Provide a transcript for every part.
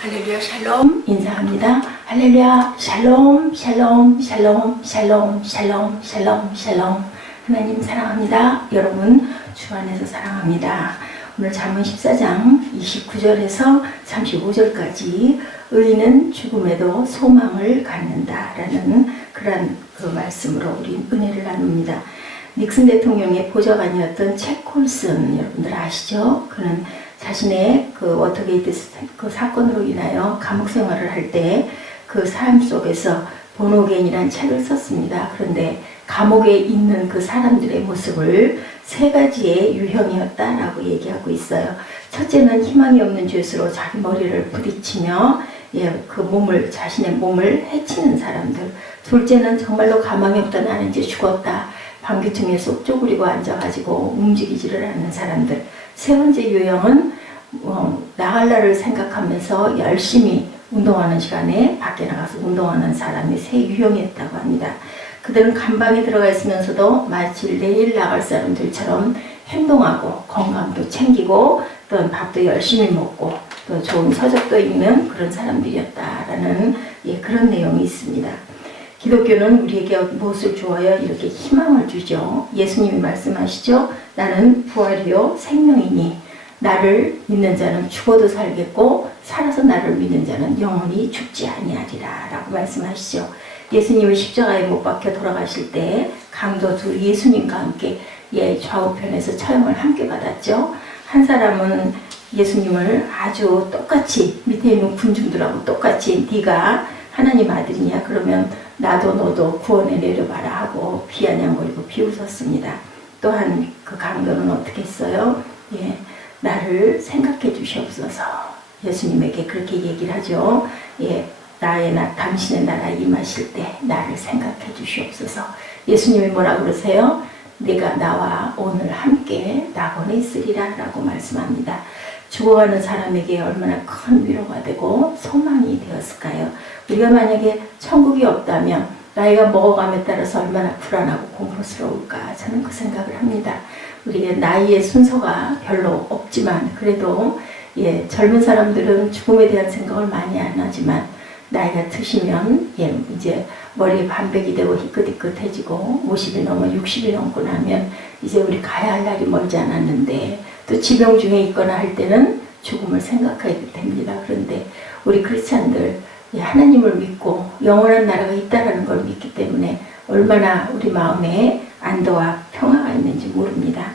할렐루야 샬롬 인사합니다. 할렐루야 샬롬 샬롬 샬롬 샬롬 샬롬 샬롬 샬롬. 하나님 사랑합니다. 여러분 주 안에서 사랑합니다. 오늘 잠언 14장 29절에서 35절까지 의인은 죽음에도 소망을 갖는다라는 그런 그 말씀으로 우리 은혜를 나눕니다. 닉슨 대통령의 보좌관이었던 책 콜슨 여러분들 아시죠? 그는 자신의 그 워터게이트 그 사건으로 인하여 감옥 생활을 할 때 그 삶 속에서 본어게인이라는 책을 썼습니다. 그런데 감옥에 있는 그 사람들의 모습을 세 가지의 유형이었다라고 얘기하고 있어요. 첫째는 희망이 없는 죄수로 자기 머리를 부딪히며 그 자신의 몸을 해치는 사람들. 둘째는 정말로 가망이 없다, 나는 이제 죽었다. 방귀퉁이에 쏙 쪼그리고 앉아가지고 움직이지를 않는 사람들. 세 번째 유형은 나갈 날을 생각하면서 열심히 운동하는 시간에 밖에 나가서 운동하는 사람이 세 유형이었다고 합니다. 그들은 감방에 들어가 있으면서도 마치 내일 나갈 사람들처럼 행동하고 건강도 챙기고 또 밥도 열심히 먹고 또 좋은 서적도 읽는 그런 사람들이었다라는 그런 내용이 있습니다. 기독교는 우리에게 무엇을 주어요? 이렇게 희망을 주죠. 예수님이 말씀하시죠. 나는 부활이요 생명이니 나를 믿는 자는 죽어도 살겠고 살아서 나를 믿는 자는 영원히 죽지 아니하리라 라고 말씀하시죠. 예수님은 십자가에 못 박혀 돌아가실 때 강도 둘 예수님과 함께 좌우편에서 처형을 함께 받았죠. 한 사람은 예수님을 아주 똑같이 밑에 있는 군중들하고 똑같이 네가 하나님 아들이냐 그러면 나도 너도 구원에 내려봐라 하고 비아냥거리고 비웃었습니다. 또한 그 강도는 어떻게 했어요? 나를 생각해 주시옵소서. 예수님에게 그렇게 얘기를 하죠. 당신의 나라에 임하실 때 나를 생각해 주시옵소서. 예수님이 뭐라고 그러세요? 내가 나와 오늘 함께 낙원에 있으리라 라고 말씀합니다. 죽어가는 사람에게 얼마나 큰 위로가 되고 소망이 되었을까요? 우리가 만약에 천국이 없다면 나이가 먹어감에 따라서 얼마나 불안하고 공포스러울까 저는 그 생각을 합니다. 우리가 나이의 순서가 별로 없지만 그래도 젊은 사람들은 죽음에 대한 생각을 많이 안 하지만 나이가 드시면 이제 머리에 반백이 되고 희끗희끗해지고 50이 넘어 60이 넘고 나면 이제 우리 가야 할 날이 멀지 않았는데 또 지병 중에 있거나 할 때는 죽음을 생각하게 됩니다. 그런데 우리 크리스찬들 하나님을 믿고 영원한 나라가 있다는 걸 믿기 때문에 얼마나 우리 마음에 안도와 평화가 있는지 모릅니다.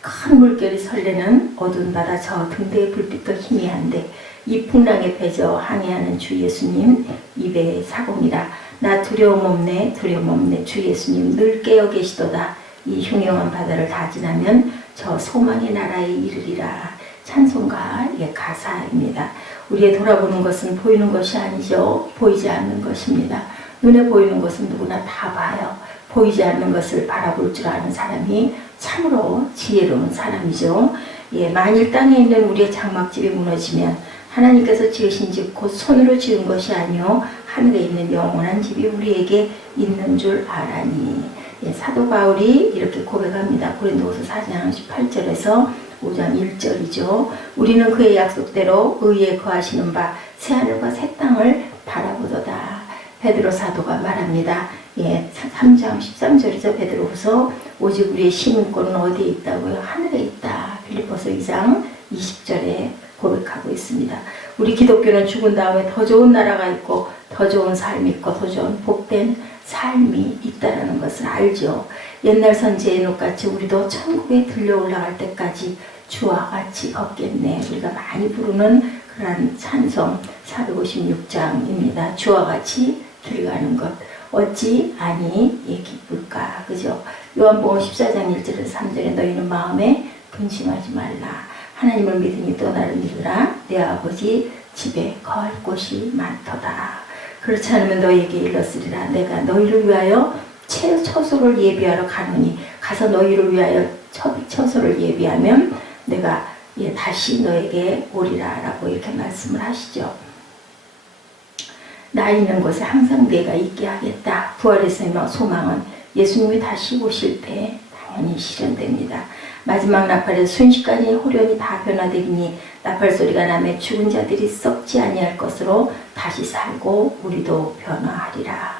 큰 물결이 설레는 어두운 바다 저 등대의 불빛도 희미한데 이 풍랑에 배저 항해하는 주 예수님 입에 사공이라 나 두려움 없네 주 예수님 늘 깨어 계시도다. 이 흉흉한 바다를 다 지나면 저 소망의 나라에 이르리라. 찬송가 가사입니다. 우리의 돌아보는 것은 보이는 것이 아니죠. 보이지 않는 것입니다. 눈에 보이는 것은 누구나 다 봐요. 보이지 않는 것을 바라볼 줄 아는 사람이 참으로 지혜로운 사람이죠. 만일 땅에 있는 우리의 장막집이 무너지면 하나님께서 지으신 집 곧 손으로 지은 것이 아니요 하늘에 있는 영원한 집이 우리에게 있는 줄 아라니. 사도 바울이 이렇게 고백합니다. 고린도후서 4장 18절에서 5장 1절이죠. 우리는 그의 약속대로 의에 거하시는 바 새하늘과 새 땅을 바라보도다. 베드로 사도가 말합니다. 3장 13절이죠. 베드로후서 오직 우리의 시민권은 어디에 있다고요? 하늘에 있다. 빌립보서 2장 20절에 고백하고 있습니다. 우리 기독교는 죽은 다음에 더 좋은 나라가 있고 더 좋은 삶이 있고 더 좋은 복된 삶이 있다는 것을 알죠. 옛날 선지의 록같이 우리도 천국에 들려 올라갈 때까지 주와 같이 걷겠네. 우리가 많이 부르는 그런 찬송 456장입니다. 주와 같이 길 가는 것 어찌 아니 기쁠까. 그죠? 요한복음 14장 1절에서 3절에 너희는 마음에 근심하지 말라. 하나님을 믿으니 또 나를 믿으라. 내 아버지 집에 거할 곳이 많도다. 그렇지 않으면 너희에게 일렀으리라. 내가 너희를 위하여 처소를 예비하러 가노니 가서 너희를 위하여 처소를 예비하면 내가 다시 너에게 오리라 라고 이렇게 말씀을 하시죠. 나 있는 곳에 항상 내가 있게 하겠다. 부활의 소망은 예수님이 다시 오실 때 당연히 실현됩니다. 마지막 나팔에서 순식간에 호련이 다 변화되리니 나팔 소리가 나매 죽은 자들이 썩지 아니할 것으로 다시 살고 우리도 변화하리라.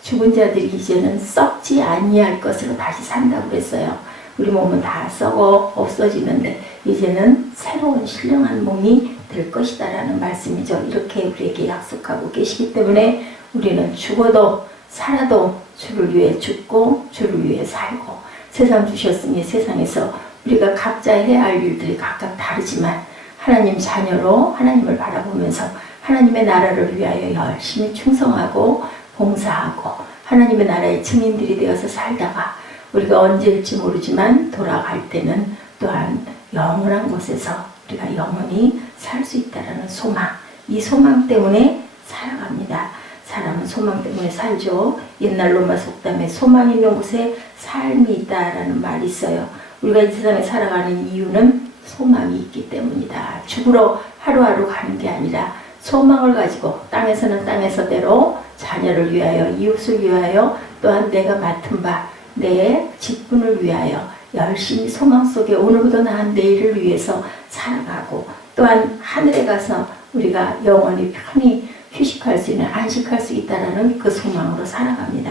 죽은 자들이 이제는 썩지 아니할 것으로 다시 산다고 그랬어요. 우리 몸은 다 썩어 없어지는데 이제는 새로운 신령한 몸이 될 것이다 라는 말씀이죠. 이렇게 우리에게 약속하고 계시기 때문에 우리는 죽어도 살아도 주를 위해 죽고 주를 위해 살고, 세상 주셨으니 세상에서 우리가 각자 해야 할 일들이 각각 다르지만 하나님 자녀로 하나님을 바라보면서 하나님의 나라를 위하여 열심히 충성하고 봉사하고 하나님의 나라의 증인들이 되어서 살다가 우리가 언제일지 모르지만 돌아갈 때는 또한 영원한 곳에서 우리가 영원히 살 수 있다는 소망, 이 소망 때문에 살아갑니다. 사람은 소망 때문에 살죠. 옛날 로마 속담에 소망 있는 곳에 삶이 있다라는 말이 있어요. 우리가 이 세상에 살아가는 이유는 소망이 있기 때문이다. 죽으러 하루하루 가는 게 아니라 소망을 가지고 땅에서는 땅에서대로 자녀를 위하여, 이웃을 위하여, 또한 내가 맡은 바 내 직분을 위하여 열심히 소망 속에 오늘보다 나은 내일을 위해서 살아가고, 또한 하늘에 가서 우리가 영원히 편히 휴식할 수 있는, 안식할 수 있다는 그 소망으로 살아갑니다.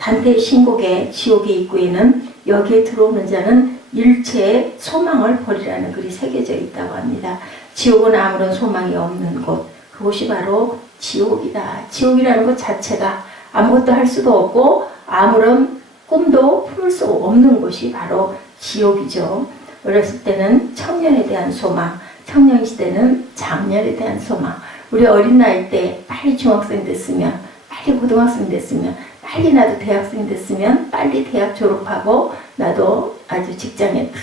단테의 신곡의 지옥의 입구에는 여기에 들어오는 자는 일체의 소망을 버리라는 글이 새겨져 있다고 합니다. 지옥은 아무런 소망이 없는 곳, 그곳이 바로 지옥이다. 지옥이라는 것 자체가 아무것도 할 수도 없고 아무런 꿈도 품을 수 없는 곳이 바로 지옥이죠. 어렸을 때는 청년에 대한 소망, 청년 시대는 장년에 대한 소망. 우리 어린 나이 때 빨리 중학생 됐으면, 빨리 고등학생 됐으면, 빨리 나도 대학생 됐으면, 빨리 대학 졸업하고 나도 아주 직장에 탁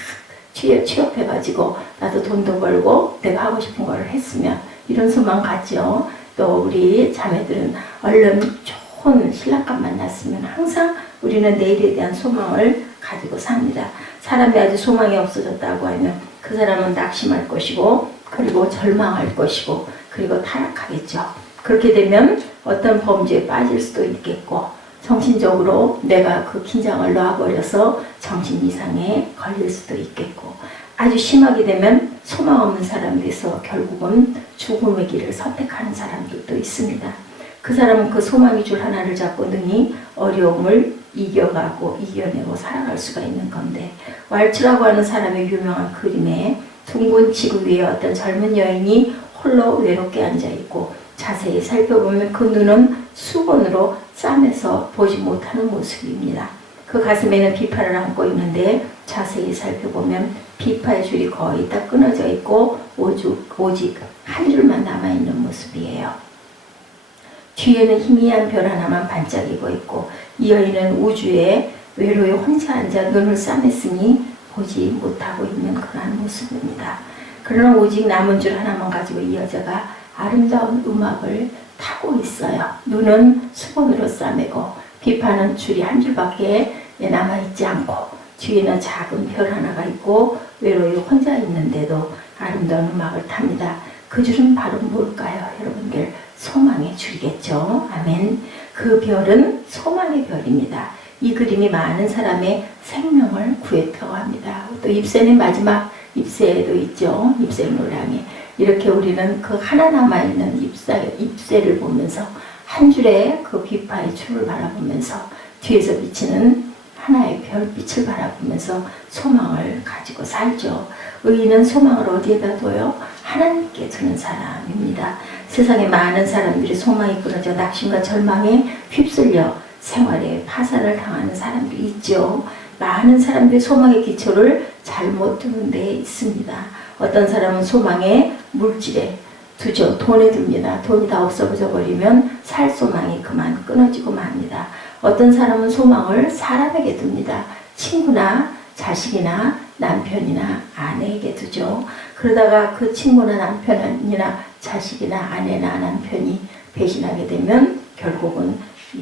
취업해가지고 나도 돈도 벌고 내가 하고 싶은 걸 했으면, 이런 소망 갖죠. 또 우리 자매들은 얼른 좋은 신랑감 만났으면 항상 우리는 내일에 대한 소망을 가지고 삽니다. 사람이 아주 소망이 없어졌다고 하면 그 사람은 낙심할 것이고, 그리고 절망할 것이고, 그리고 타락하겠죠. 그렇게 되면 어떤 범죄에 빠질 수도 있겠고, 정신적으로 내가 그 긴장을 놔버려서 정신 이상에 걸릴 수도 있겠고, 아주 심하게 되면 소망 없는 사람이 돼서 결국은 죽음의 길을 선택하는 사람들도 있습니다. 그 사람은 그 소망의 줄 하나를 잡고 능히 어려움을 이겨가고 이겨내고 살아갈 수가 있는 건데, 왈츠라고 하는 사람의 유명한 그림에 둥근 지구 위에 어떤 젊은 여인이 홀로 외롭게 앉아있고, 자세히 살펴보면 그 눈은 수건으로 싸매서 보지 못하는 모습입니다. 그 가슴에는 비파를 안고 있는데 자세히 살펴보면 비파의 줄이 거의 다 끊어져 있고 오직 한 줄만 남아있는 모습이에요. 뒤에는 희미한 별 하나만 반짝이고 있고, 이 여인은 우주에 외로이 혼자 앉아 눈을 싸맸으니 보지 못하고 있는 그러한 모습입니다. 그러나 오직 남은 줄 하나만 가지고 이 여자가 아름다운 음악을 타고 있어요. 눈은 수건으로 싸매고 비파는 줄이 한 줄밖에 남아있지 않고, 뒤에는 작은 별 하나가 있고 외로이 혼자 있는데도 아름다운 음악을 탑니다. 그 줄은 바로 뭘까요? 여러분들, 소망의 줄이겠죠. 아멘. 그 별은 소망의 별입니다. 이 그림이 많은 사람의 생명을 구했다고 합니다. 또 입새는 마지막 ip새도 있죠. ip새노랑에 이렇게 우리는 그 하나 남아있는 ip새를 보면서 한 줄의 그 비파의 줄을 바라보면서 뒤에서 비치는 하나의 별빛을 바라보면서 소망을 가지고 살죠. 의인은 소망을 어디에다 둬요? 하나님께 두는 사람입니다. 세상에 많은 사람들이 소망이 끊어져 낙심과 절망에 휩쓸려 생활에 파산을 당하는 사람들이 있죠. 많은 사람들이 소망의 기초를 잘못 두는 데 있습니다. 어떤 사람은 소망에 물질에 두죠. 돈에 둡니다. 돈이 다 없어져 버리면 살 소망이 그만 끊어지고 맙니다. 어떤 사람은 소망을 사람에게 둡니다. 친구나 자식이나 남편이나 아내에게 두죠. 그러다가 그 친구나 남편이나 자식이나 아내나 남편이 배신하게 되면 결국은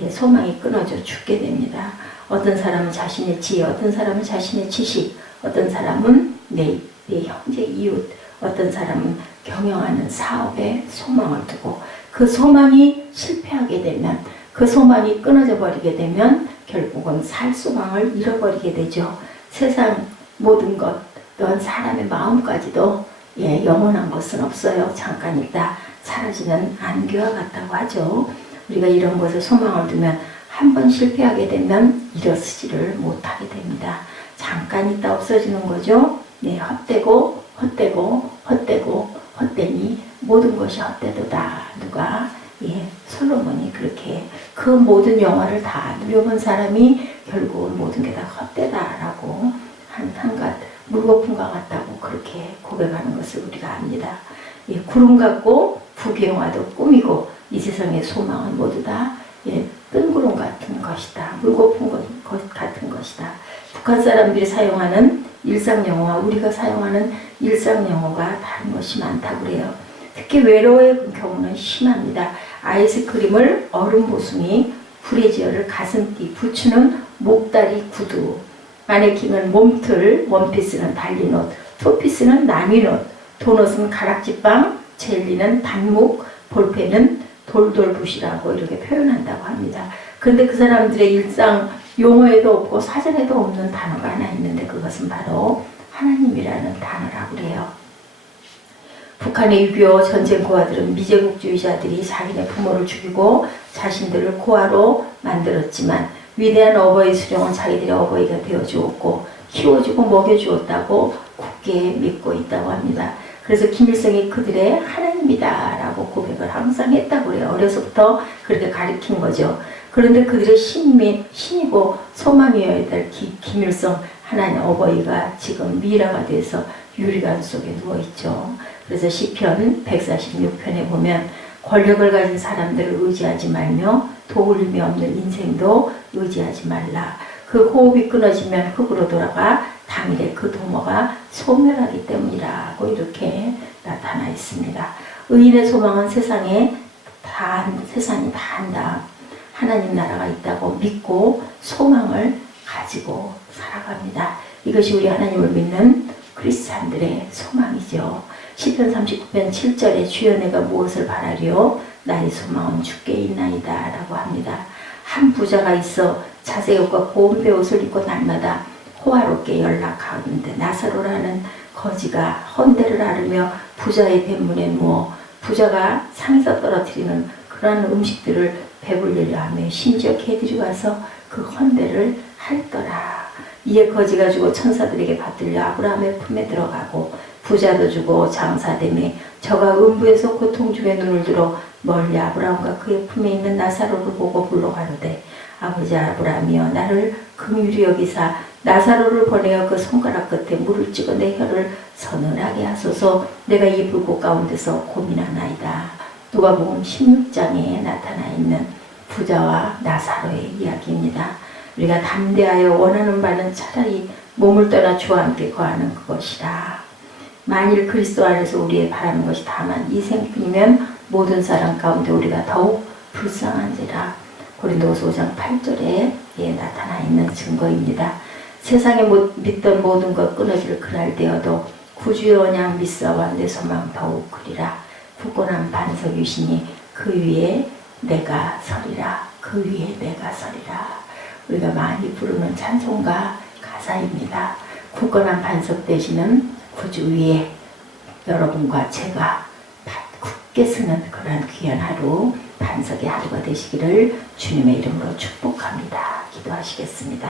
소망이 끊어져 죽게 됩니다. 어떤 사람은 자신의 지혜, 어떤 사람은 자신의 지식, 어떤 사람은 내 형제 이웃, 어떤 사람은 경영하는 사업에 소망을 두고, 그 소망이 실패하게 되면, 그 소망이 끊어져 버리게 되면 결국은 살 소망을 잃어버리게 되죠. 세상 모든 것 또한 사람의 마음까지도 영원한 것은 없어요. 잠깐 있다 사라지는 안개와 같다고 하죠. 우리가 이런 것에 소망을 두면 한 번 실패하게 되면 일어서지를 못하게 됩니다. 잠깐 있다 없어지는 거죠. 헛되고 헛되고 헛되고 헛되니 모든 것이 헛되도다. 누가 솔로몬이 그렇게 그 모든 영화를 다 누려본 사람이 결국은 모든 게 다 헛되다라고 한갓 물거품과 같다고 그렇게 고백하는 것을 우리가 압니다. 구름 같고 부귀영화도 꿈이고 이 세상의 소망은 모두 다 뜬구름 같은 것이다. 물거품 같은 것이다. 북한 사람들이 사용하는 일상영어와 우리가 사용하는 일상영어가 다른 것이 많다고 그래요. 특히 외로의 경우는 심합니다. 아이스크림을 얼음 보숭이, 브래지어를 가슴띠, 부츠는 목다리 구두, 마네킹은 몸틀, 원피스는 달린옷, 투피스는 나민옷, 도넛은 가락지빵, 젤리는 단묵, 볼펜은 돌돌붓이라고 이렇게 표현한다고 합니다. 그런데 그 사람들의 일상 용어에도 없고 사전에도 없는 단어가 하나 있는데 그것은 바로 하나님이라는 단어라고 그래요. 북한의 6.25 전쟁 고아들은 미제국주의자들이 자기네 부모를 죽이고 자신들을 고아로 만들었지만 위대한 어버이 수령은 자기들의 어버이가 되어주었고 키워주고 먹여주었다고 굳게 믿고 있다고 합니다. 그래서 김일성이 그들의 하나님이다 라고 고백을 항상 했다고 그래요. 어려서부터 그렇게 가르친 거죠. 그런데 그들의 신이고 소망이어야 될 김일성 하나님 어버이가 지금 미라가 돼서 유리관 속에 누워있죠. 그래서 시편 146편에 보면 권력을 가진 사람들을 의지하지 말며 도울림이 없는 인생도 의지하지 말라. 그 호흡이 끊어지면 흙으로 돌아가 당일에 그 도모가 소멸하기 때문이라고 이렇게 나타나 있습니다. 의인의 소망은 세상이 다 한다. 하나님 나라가 있다고 믿고 소망을 가지고 살아갑니다. 이것이 우리 하나님을 믿는 크리스찬들의 소망이죠. 시편 39편 7절에 주여 내가 무엇을 바라리요? 나의 소망은 주께 있나이다 라고 합니다. 한 부자가 있어 자색옷과 고운 베옷을 입고 날마다 호화롭게 연락하는데 나사로라는 거지가 헌대를 앓으며 부자의 뱃문에 누워 부자가 상에서 떨어뜨리는 그러한 음식들을 배불리려 하며 심지어 개들이 와서 그 헌대를 핥더라. 이에 거지가 주고 천사들에게 받들려 아브라함의 품에 들어가고 부자도 주고 장사되매 저가 음부에서 고통 중에 눈을 들어 멀리 아브라함과 그의 품에 있는 나사로를 보고 불러가로되 아버지 아브라함이여 나를 긍휼히 여기사 나사로를 보내어 그 손가락 끝에 물을 찍어 내 혀를 서늘하게 하소서. 내가 이 불꽃 가운데서 고민하나이다. 누가복음 16장에 나타나 있는 부자와 나사로의 이야기입니다. 우리가 담대하여 원하는 바는 차라리 몸을 떠나 주와 함께 거하는 그것이라. 만일 그리스도 안에서 우리의 바라는 것이 다만 이 생뿐이면 모든 사람 가운데 우리가 더욱 불쌍한지라. 고린도후서 5장 8절에 나타나 있는 증거입니다. 세상에 믿던 모든 것 끊어질 그날 되어도 구주의 언약 믿사와 내 소망 더욱 그리라. 굳건한 반석 유시니 그 위에 내가 서리라. 그 위에 내가 서리라. 우리가 많이 부르는 찬송가 가사입니다. 굳건한 반석 되시는 구주 위에 여러분과 제가 굳게 서는 그런 귀한 하루, 반석의 하루가 되시기를 주님의 이름으로 축복합니다. 기도하시겠습니다.